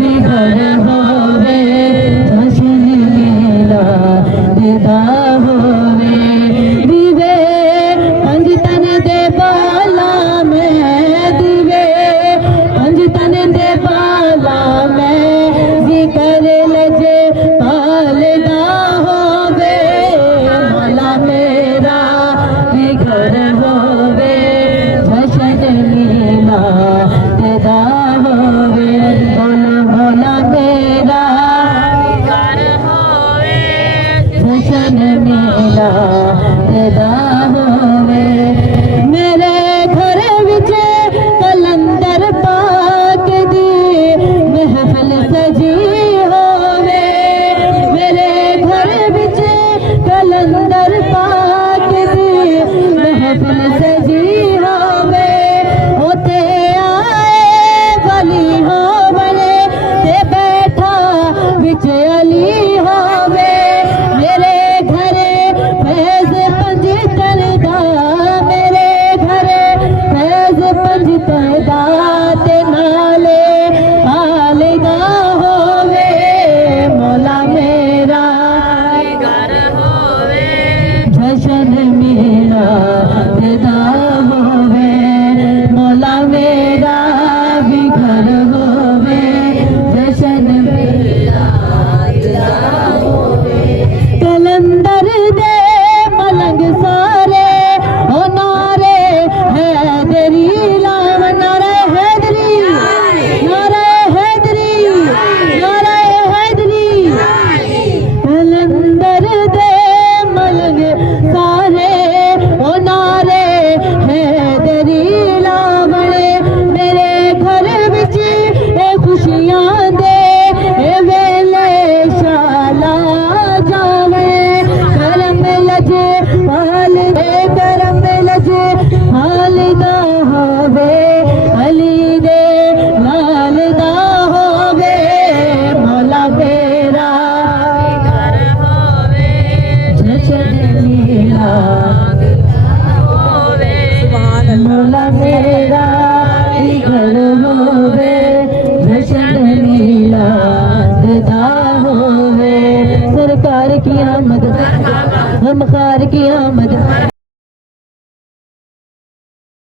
बिघर होवे जशन मेला देदा होवे दिवे पंज तन दे बाला में दिवे पंज तन दे बाला में जिकर लजे पालदा होवे मौला मेरा बिघर होवे जशन मेला देदा होवे मौला मेरा बिघर होवे जशन मेला देदा होवे मेरे घर विच कलंदर पाक दी महफिल सजी होवे मेरे घर विच कलंदर पाक दी महफिल सजी होवे होते आए वली होवे ते बैठा विच अली होवे मेरे घर फैज पंज तरदा मेरे घर फैज पंज तरदा ते नाले आलदा होवे मौला मेरा बिघर होवे जशन मेला देदा होवे मौला मेरा बिघर होवे जशन मेला देदा होवे कलंदर दे मलंग सारे ओ नारे हैदरी लाव नारे हैदरी नारे हैदरी नारे हैदरी कलंदर दे मलंग सारे ओ नारे हैदरी लावणे मेरे घर विच ए खुशियां दे ए वेले शाला जावे करम लजे पाल दे करम लजे हाल दा होवे अली दे लाल दा होवे मौला मेरा बिघर होवे जशन मेला होवे मौला मेरा बिघर होवे जशन मेला देदा होवे सरकार की आमद हम कार की आमद